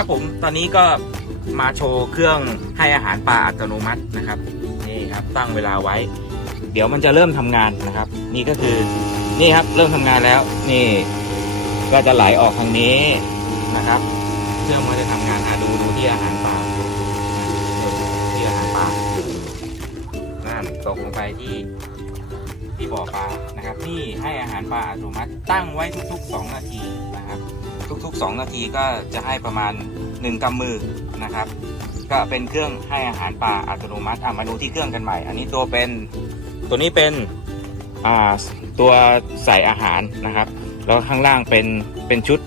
ครับผมตอนนี้ก็มาโชว์เครื่องให้อาหารปลาอัตโนมัตินะครับนี่ครับตั้งเวลาไว้ เดี๋ยวมันจะเริ่มทำงานนะครับ นี่ก็คือนี่ครับเริ่มทำงานแล้ว นี่ ก็จะไหลออกทางนี้นะครับ เครื่องมันจะทำงานอะดูดูที่อาหารปลาดูที่อาหารปลานั่นตกลงไปที่ ที่บ่อปลานะครับ นี่ให้อาหารปลาอัตโนมัติตั้งไว้ทุก ๆ 2 นาทีนะครับ ทุก ๆ 2 นาทีก็จะให้ประมาณ 1กำมือนะครับ ก็เป็นเครื่องให้อาหารปลาอัตโนมัติอะมาดูที่เครื่องกันใหม่ อันนี้ตัวเป็นตัวนี้เป็นอ่าตัวใส่อาหารนะครับ แล้วข้างล่างเป็นเป็นชุด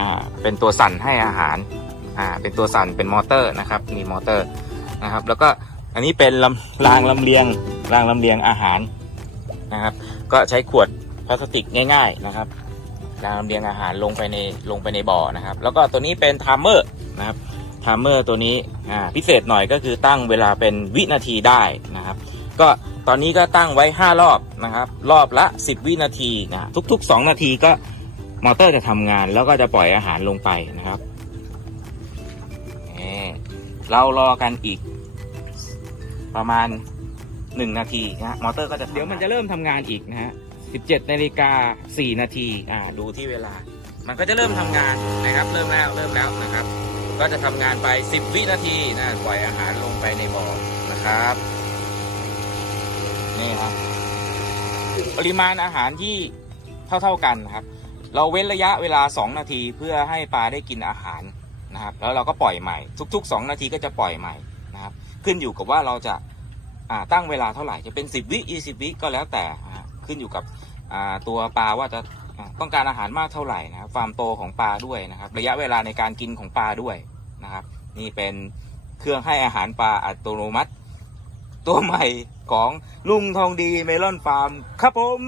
อ่าเป็นตัวสั่นให้อาหารอ่าเป็นตัวสั่นเป็นมอเตอร์นะครับ มีมอเตอร์นะครับ แล้วก็อันนี้เป็นลำรางลำเลียงรางลำเลียงอาหาร นะครับ ก็ใช้ขวดพลาสติกง่าย ๆนะครับรางลำเลียงอาหารลงไปในลงไปในบ่อนะครับ แล้วก็ตัวนี้เป็นไทม์เมอร์นะครับไทม์เมอร์ตัวนี้อ่าพิเศษหน่อยก็คือตั้งเวลาเป็นวินาทีได้นะครับ ก็ตอนนี้ก็ตั้งไว้ 5 รอบนะครับ รอบละ 10 วินาทีนะทุก ๆ 2 นาทีก็มอเตอร์จะทำงานแล้วก็จะปล่อยอาหารลงไปนะครับเรารอกันอีกประมาณ 1 นาทีนะฮะมอเตอร์ก็จะเดี๋ยวมันจะเริ่มทำงานอีกนะฮะ 17นาฬิกา4นาทีอ่าดูที่เวลา มันก็จะเริ่มทำงานนะครับเริ่มแล้วเริ่มแล้วนะครับ ก็จะทำงานไป 10 วินาทีนะปล่อยอาหารลงไปในบ่อนะครับ นี่ครับปริมาณอาหารที่เท่า ๆกันนะครับ เราเว้นระยะเวลา 2 นาทีเพื่อให้ปลาได้กินอาหารนะครับ แล้วเราก็ปล่อยใหม่ ทุก ๆ 2 นาทีก็จะปล่อยใหม่นะครับ ขึ้นอยู่กับว่าเราจะ ตั้งเวลาเท่าไหร่จะเป็น 10 วิ20 วิก็แล้วแต่ขึ้นอยู่กับอ่าตัวปลาว่าจะต้องการอาหารมากเท่าไหร่นะครับความโตของปลาด้วยนะครับ ระยะเวลาในการกินของปลาด้วยนะครับ นี่เป็นเครื่องให้อาหารปลาอัตโนมัติ ตัวใหม่ของลุงทองดีเมลอนฟาร์มครับผม